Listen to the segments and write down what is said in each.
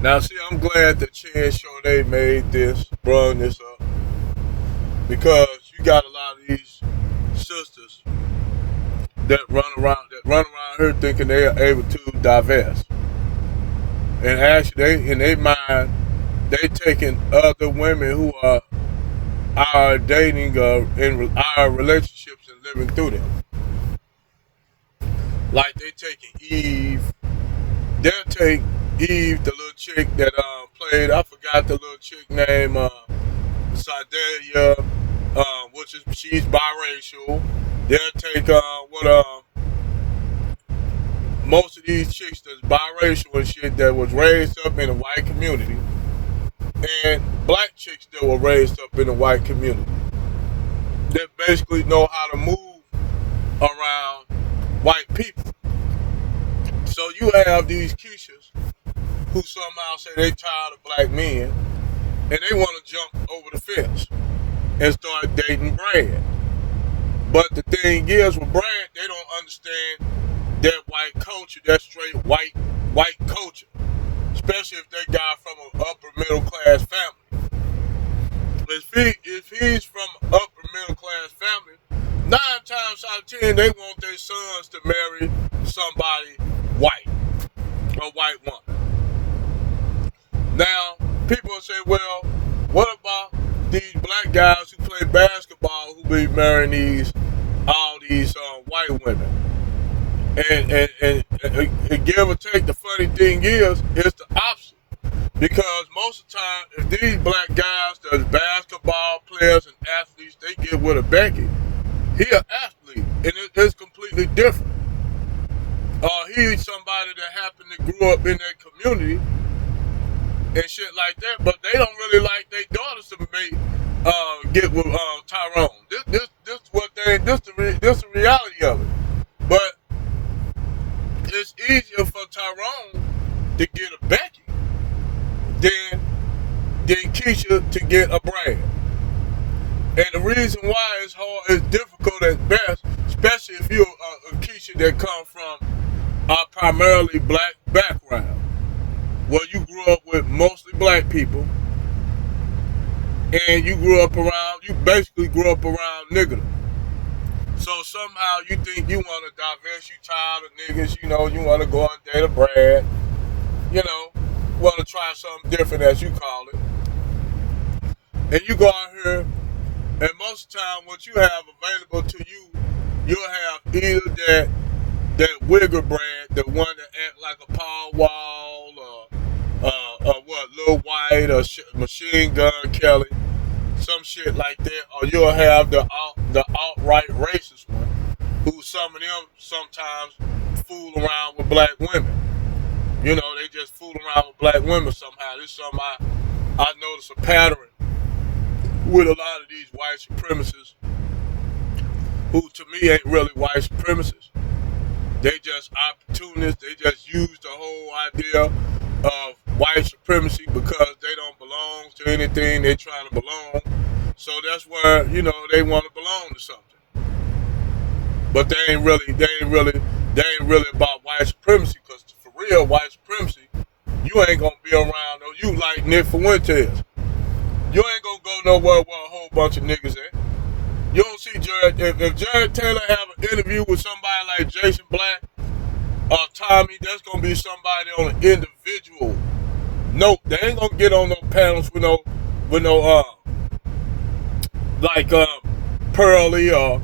Now, see, I'm glad that Chance Sharda made this, brung this up, because you got a lot of these sisters that run around here thinking they are able to divest, and actually, in their mind, they taking other women who are dating in our relationships and living through them. Like they taking Eve, they'll take Eve, the little chick that played. I forgot the little chick name. Sidelia, which is she's biracial. They'll take what most of these chicks that's biracial and shit that was raised up in a white community, and black chicks that were raised up in a white community that basically know how to move around white people. So you have these Keishas who somehow say they tired of black men and they want to jump over the fence and start dating Brad. But the thing is, with Brad, they don't understand that white culture, that straight white culture, especially if they got from an upper middle class family. If he's from an upper middle class family, 9 times out of 10 they want their sons to marry somebody white, a white woman. Now, people say, well, what about these black guys who play basketball who be marrying all these white women? And give or take, the funny thing is, it's the opposite. Because most of the time, if these black guys, the basketball players and athletes, they get with a Becky, he an athlete, and it's completely different. He's somebody that happened to grow up in that community and shit like that, but they don't really like their daughters to get with Tyrone. This the reality of it. But it's easier for Tyrone to get a Becky than Keisha to get a Brad. And the reason why it's hard, it's difficult at best, especially if you're a Keisha that come from a primarily black background, where you grew up with mostly black people, and you basically grew up around niggers. So somehow you think you want to divest, you tired of niggas, you want to go and date a Brad, want to try something different, as you call it. And you go out here, and most of the time what you have available to you, you'll have either that wigger Brad, the one that act like a Paul Wall, Lil White, or Machine Gun Kelly, some shit like that, or you'll have the outright racist one, who some of them sometimes fool around with black women. They just fool around with black women somehow. This is something I notice a pattern with a lot of these white supremacists, who to me ain't really white supremacists. They just opportunists. They just use the whole idea of white supremacy because they don't belong to anything. They trying to belong. So that's where, they want to belong to something. But they ain't really about white supremacy, because for real white supremacy, you ain't gonna be around. You like Nick Fuentes. You ain't gonna go nowhere where a whole bunch of niggas at. You don't see Jared. If Jared Taylor have an interview with somebody like Jason Black or Tommy, that's gonna be somebody on an individual note. They ain't gonna get on no panels with no Pearly or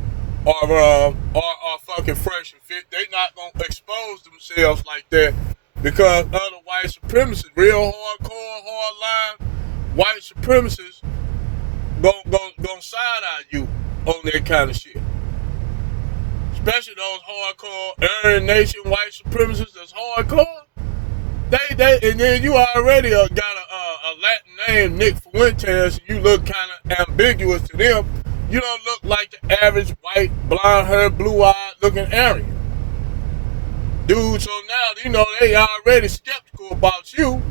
fucking Fresh and Fit. They not gonna expose themselves like that, because other white supremacists, real hardcore, hardline white supremacists, gonna side eye you on that kind of shit. Especially those hardcore Aryan Nation white supremacists that's hardcore. They and then you already got a Latin name, Nick Fuentes, and you look kind of ambiguous to them. You don't look like the average white, blonde haired, blue eyed looking Aryan dude. So now they already skeptical about you.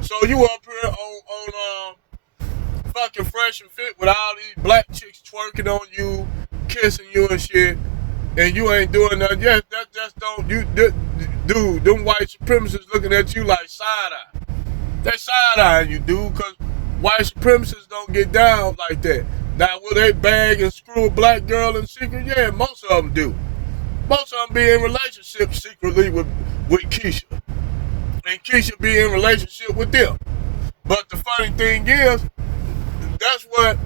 So you up here on fucking Fresh and Fit with all these black chicks twerking on you, kissing you and shit, and you ain't doing nothing. Yeah, that just don't. Dude, them white supremacists looking at you like side eye. They side-eyeing you, dude, because white supremacists don't get down like that. Now, will they bag and screw a black girl in secret? Yeah, most of them do. Most of them be in relationships secretly with Keisha. And Keisha be in relationship with them. But the funny thing is, that's what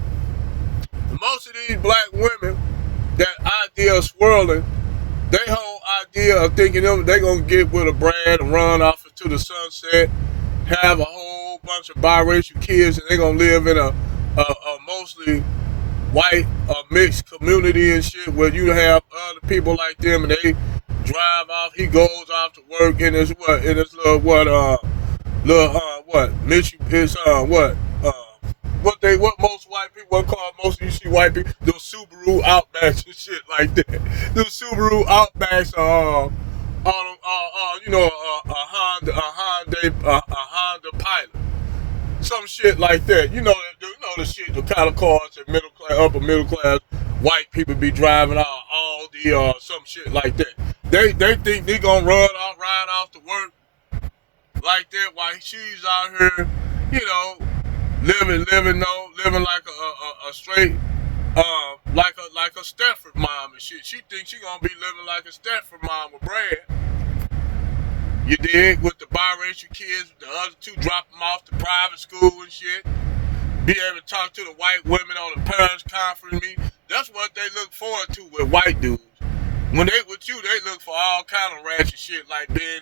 most of these black women, that idea of swirling, their whole idea of thinking they're going to get with a Brad and run off into the sunset, have a whole bunch of biracial kids, and they're going to live in a mostly white mixed community and shit where you have other people like them and they drive off, he goes off to work in his what most white people call, most of you see white people, those Subaru Outbacks and shit like that. Those Subaru Outbacks are a Honda Pilot. Some shit like that. You know the shit, the kind of cars that upper middle class white people be driving Audi or some shit like that. They think they gonna ride off to work like that while she's out here, living like a straight like a Stepford mom and shit. She thinks she gonna be living like a Stepford mom with Brad. You dig? With the biracial kids, the other two drop them off to private school and shit. Be able to talk to the white women on the parents' conference meeting. That's what they look forward to with white dudes. When they with you, they look for all kind of ratchet shit, like being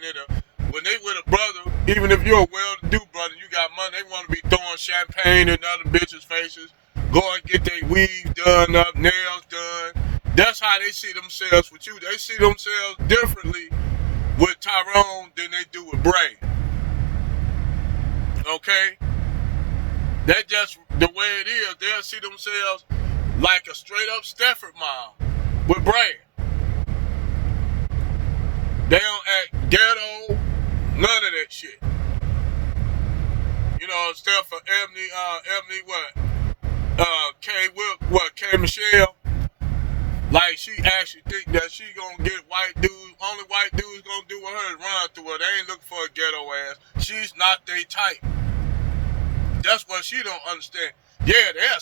when they with a brother, even if you're a well-to-do brother, you got money, they want to be throwing champagne in other bitches' faces, go and get their weave done up, nails done. That's how they see themselves with you. They see themselves differently with Tyrone than they do with Brad. Okay? That's just the way it is. They'll see themselves like a straight up Stepford mom with Brad. They don't act ghetto, none of that shit. Except for Ebony K Michelle. Like, she actually think that she gonna get white dudes. Only white dudes gonna do with her is run through her. They ain't looking for a ghetto ass. She's not their type. That's what she don't understand. Yeah, they'll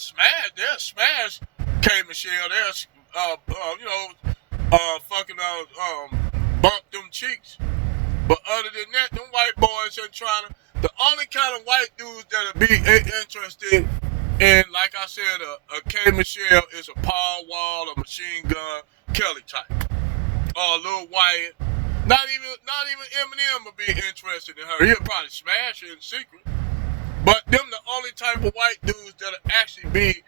smash K Michelle. They'll bump them cheeks. But other than that, them white boys ain't trying to. The only kind of white dudes that'll be interested in, like I said, a K Michelle is a Paul Wall, a Machine Gun Kelly type, or a Lil Wyatt. Not even Eminem would be interested in her. He'll probably smash her in secret. But them the only type of white dudes that'll actually be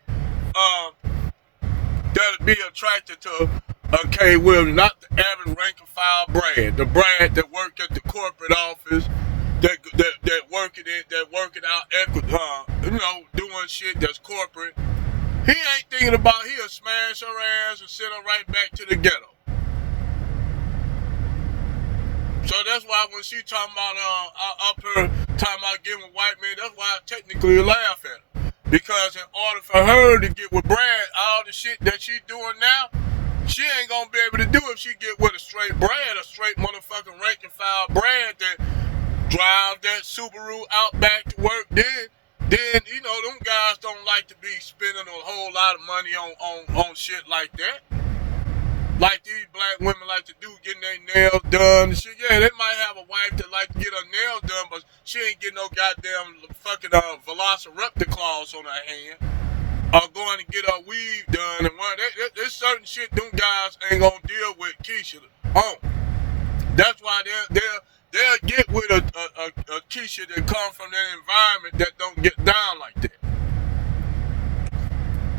attracted to a K Williams, not the average rank and file Brad. The Brad that worked at the corporate office, that working out, doing shit that's corporate. He ain't thinking about he'll smash her ass and send her right back to the ghetto. So that's why when she talking about getting with white men, that's why I technically laugh at her. Because in order for her to get with Brad, all the shit that she doing now, she ain't gonna be able to do if she get with a straight Brad, a straight motherfucking rank and file Brad that drive that Subaru out back to work. Then them guys don't like to be spending a whole lot of money on shit like that. Like these black women like to do, getting their nails done and shit. Yeah, they might have a wife that like to get her nails done, but she ain't getting no goddamn fucking velociraptor claws on her hand. Or going to get her weave done. And there's certain shit them guys ain't gonna deal with Keisha on. That's why they'll get with a Keisha that come from that environment that don't get down like that.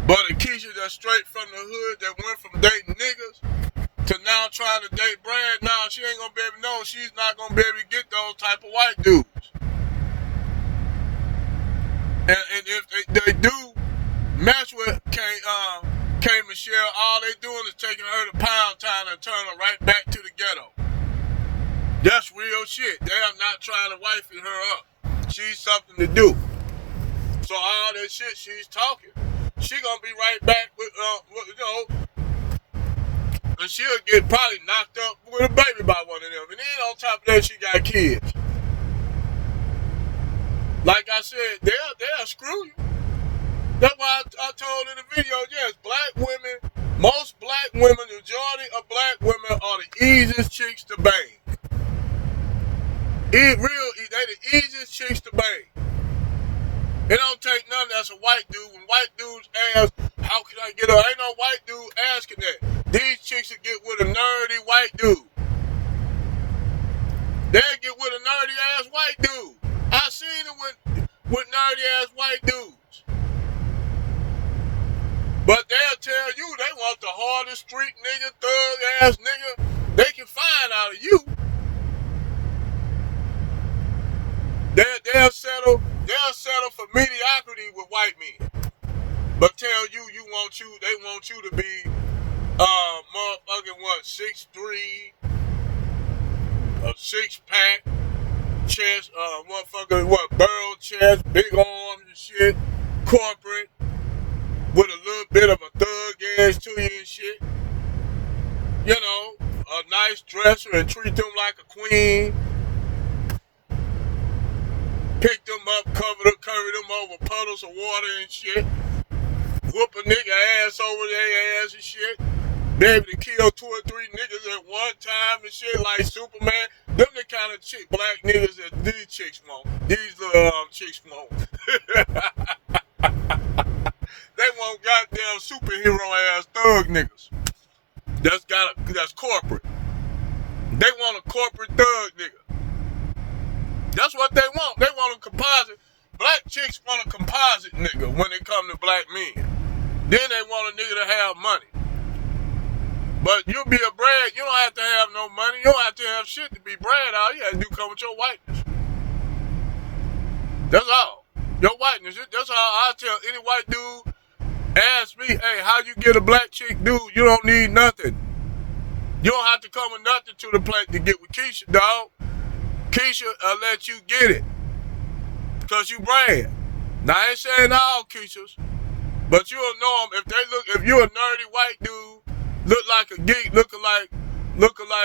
But a Keisha that's straight from the hood that went from dating niggas to now trying to date Brad, now she ain't gonna be able to know. She's not gonna be able to get those type of white dudes. And if they do mess with K Michelle, all they doing is taking her to Pound Town and turning her right back to the ghetto. That's real shit. They are not trying to wifey her up. She's something to do. So all that shit she's talking, she gonna be right back with and she'll get probably knocked up with a baby by one of them. And then on top of that, she got kids. Like I said, they'll screw you. That's why I told in the video, yes, black women, most black women, the majority of black women are the easiest chicks to bang. They the easiest chicks to bang. It don't take nothing as a white dude. When white dudes ask, how can I get her? Ain't no white dude asking that. These chicks will get with a nerdy white dude. They'll get with a nerdy ass white dude. I seen it with nerdy ass white dudes. But they'll tell you they want the hardest street nigga, thug ass nigga they can find out of you. They'll settle for mediocrity with white men. But tell you they want you to be motherfucking what, 6'3", a 6-pack, chest, motherfucking what, barrel chest, big arms and shit, corporate, with a little bit of a thug ass to you and shit. You know, a nice dresser and treat them like a queen. Pick them up, curry them over puddles of water and shit. Whoop a nigga ass over their ass and shit. Be able to kill 2 or 3 niggas at one time and shit like Superman. Them the kind of black niggas that these chicks want. These little chicks want. They want goddamn superhero ass thug niggas. That's corporate. They want a corporate thug nigga. That's what they want. They want a composite. Black chicks want a composite nigga when it come to black men. Then they want a nigga to have money. But you be a brag, you don't have to have no money. You don't have to have shit to be brag. All you have to do come with your whiteness. That's all. Your whiteness. That's how I tell any white dude, ask me, hey, how you get a black chick, dude? You don't need nothing. You don't have to come with nothing to the plate to get with Keisha, dog. Keisha will let you get it. Because you brand. Now, I ain't saying all Keishas, but you'll know them if you're a nerdy white dude, look like a geek, looking like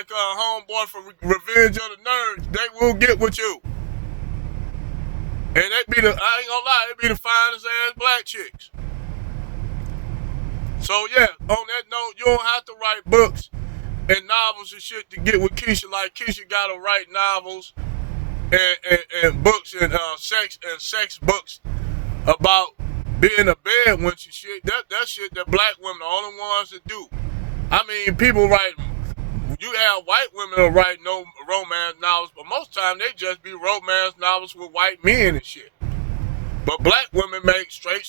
a homeboy from Revenge of the Nerds, they will get with you. And I ain't gonna lie, they be the finest ass black chicks. So yeah, on that note, you don't have to write books and novels and shit to get with Keisha. Like Keisha gotta write novels and books and sex books about being a bed wench and shit. That shit that black women are the only ones that do. I mean, people write. You have white women that write no romance novels, but most time they just be romance novels with white men and shit. But black women make straight.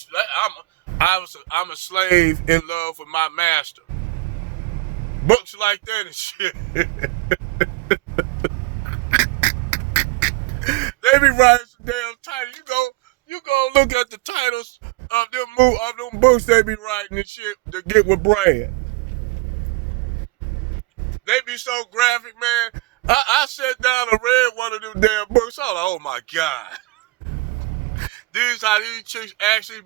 I'm a slave in love with my master. Books like that and shit. They be writing some damn titles. You go look at the titles of them books they be writing and shit to get with Brad. They be so graphic, man. I sat down and read one of them damn books. I was like, oh my God. These how these chicks actually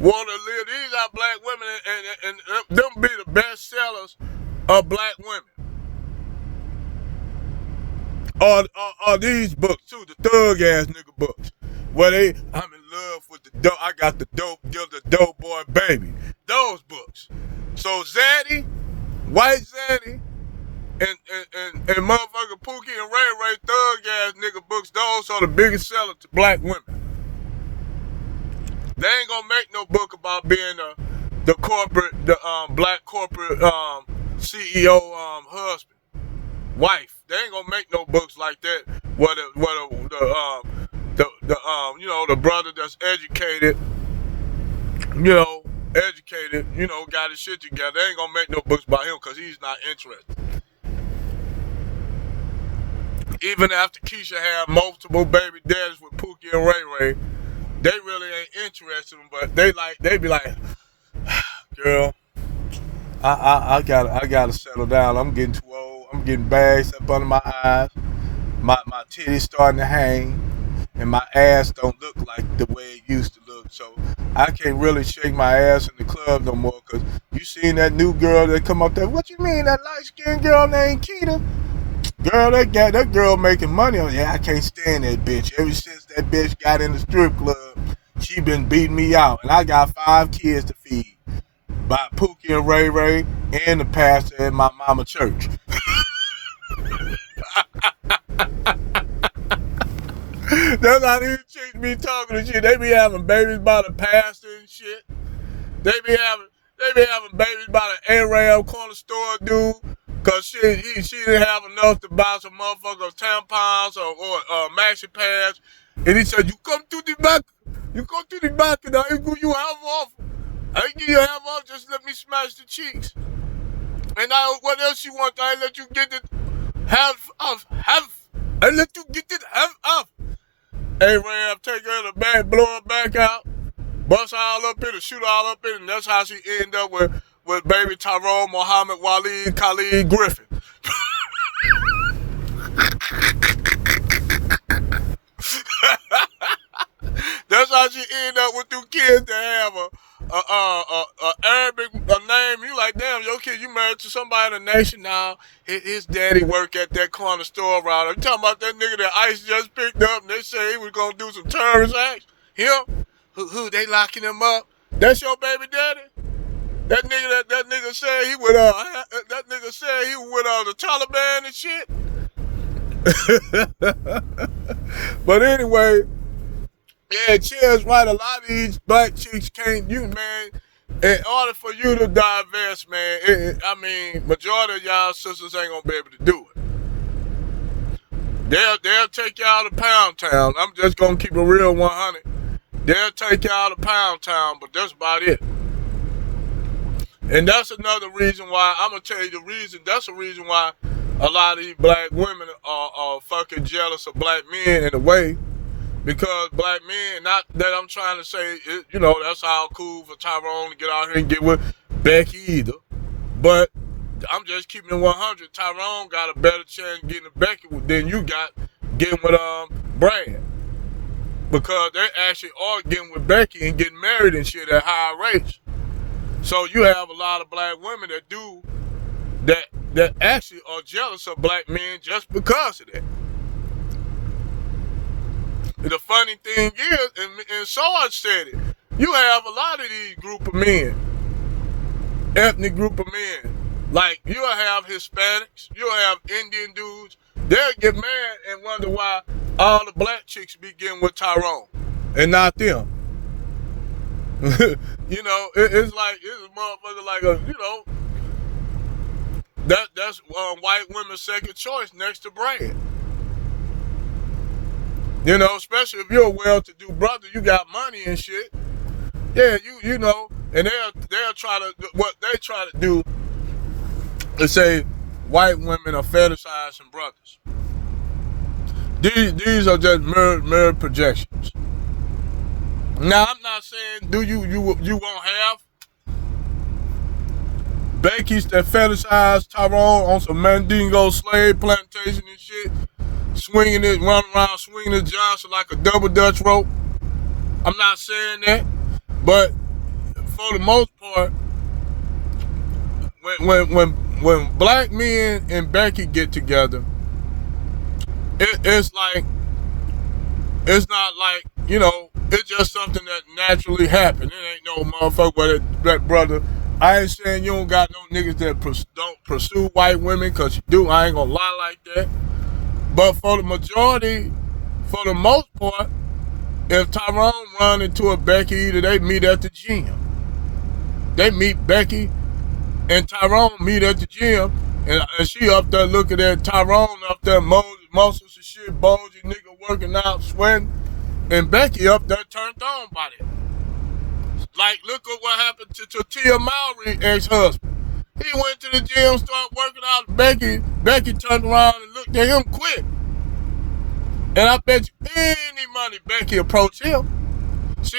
want to live. These are black women, and them be the best sellers of black women. Or these books too, the thug ass nigga books. Where I'm in love with the dope. I got the dope boy baby. Those books. So Zaddy, White Zaddy, and motherfucking Pookie and Ray thug ass nigga books, those are the biggest sellers to black women. They ain't gonna make no book about being the black corporate CEO husband, wife. They ain't gonna make no books like that. Where the brother that's educated, got his shit together. They ain't gonna make no books about him because he's not interested. Even after Keisha had multiple baby daddies with Pookie and Ray, they really ain't interested in them, but they be like, girl, I gotta settle down. I'm getting too old. I'm getting bags up under my eyes. My titties starting to hang, and my ass don't look like the way it used to look. So I can't really shake my ass in the club no more. Cause you seen that new girl that come up there. What you mean, that light skinned girl named Keita? Girl, that girl making money on. Yeah, I can't stand that bitch. Ever since that bitch got in the strip club, she been beating me out, and I got 5 kids to feed by Pookie and Ray Ray and the pastor at my mama church. That's how these chicks be talking and shit. They be having babies by the pastor and shit. They be having babies by the Arab corner store dude. Cause she didn't have enough to buy some motherfuckers tampons or maxi pads. And he said, you come to the back and I ain't give you half off. I ain't give you half off, just let me smash the cheeks. And what else you want? I let you get it half off. I let you get it half off. Hey, Ram, take her in the back, blow her back out, bust all up in it, shoot all up in it, and that's how she ended up with baby Tyrone Muhammad Waleed Khalid Griffin. That's how she ended up with 2 kids to have a Arabic name. You like, damn, your kid, you married to somebody in the nation now. His daddy work at that corner store around. You talking about that nigga that ICE just picked up and they say he was gonna do some terrorist acts? Him? Who they locking him up? That's your baby daddy? That nigga said he would the Taliban and shit. But anyway, yeah, Chill's right. A lot of these black chicks can't, man. In order for you to divest, man, majority of y'all sisters ain't gonna be able to do it. They'll take y'all to Pound Town. I'm just gonna keep it real 100. They'll take y'all to Pound Town, but that's about it. And that's another reason why, I'm gonna tell you the reason, that's the reason why a lot of these black women are fucking jealous of black men in a way. Because black men, not that I'm trying to say, that's all cool for Tyrone to get out here and get with Becky either. But I'm just keeping it 100. Tyrone got a better chance getting with Becky than you got getting with Brad. Because they actually are getting with Becky and getting married and shit at higher rates. So you have a lot of black women that do that actually are jealous of black men just because of that. The funny thing is, and Sarge said it, you have a lot of these group of men, ethnic group of men. Like, you'll have Hispanics, you'll have Indian dudes. They'll get mad and wonder why all the black chicks be getting with Tyrone and not them. It's like, it's a motherfucker like that's white women's second choice next to Brad. Especially if you're a well-to-do brother, you got money and shit. Yeah, and they'll try to, what they try to do is say white women are fetishizing brothers. These are just mirror projections. Now, I'm not saying you won't have Becky's that fetishize Tyrone on some Mandingo slave plantation and shit. Running around swinging his Johnson like a double Dutch rope. I'm not saying that, but for the most part, when black men and Becky get together, it's not like it's just something that naturally happened. It ain't no motherfucker with that brother. I ain't saying you don't got no niggas that don't pursue white women, because you do. I ain't gonna lie like that. But for the majority, for the most part, if Tyrone run into a Becky, either they meet at the gym. They meet Becky and Tyrone meet at the gym, and she up there looking at Tyrone up there, muscles and shit, bulgy nigga working out, sweating, and Becky up there turned on by that. Like, look at what happened to Tia Mowry, ex-husband. He went to the gym, started working out. Becky turned around and looked at him quick. And I bet you any money Becky approached him. See,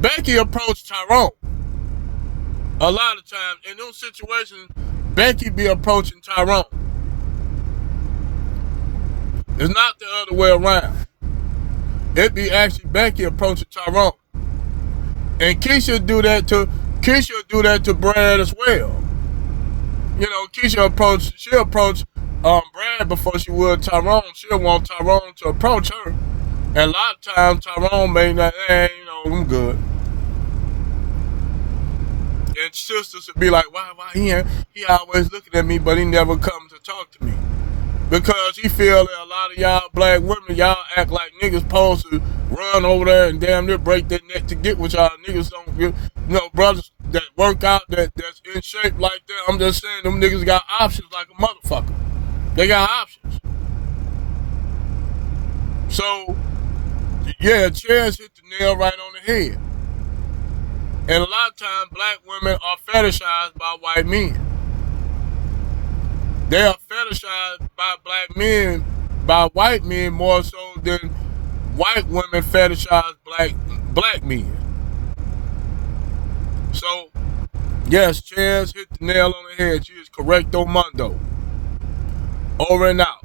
Becky approached Tyrone. A lot of times, in those situations, Becky be approaching Tyrone. It's not the other way around. It be actually Becky approaching Tyrone. And Keisha do that to Brad as well. Keisha approach Brad before she would Tyrone. She'll want Tyrone to approach her. And a lot of times Tyrone may not, I'm good. And sisters would be like, why he always looking at me, but he never comes to talk to me. Because he feel that a lot of y'all black women, y'all act like niggas supposed to run over there and damn near break their neck to get what y'all niggas don't get. Brothers that work out, that's in shape like that, I'm just saying them niggas got options like a motherfucker. They got options. So, yeah, Chaz hit the nail right on the head. And a lot of times black women are fetishized by white men. They are fetishized by black men, by white men more so than white women fetishize black men. So, yes, Chaz hit the nail on the head. She is correcto mundo. Over and out.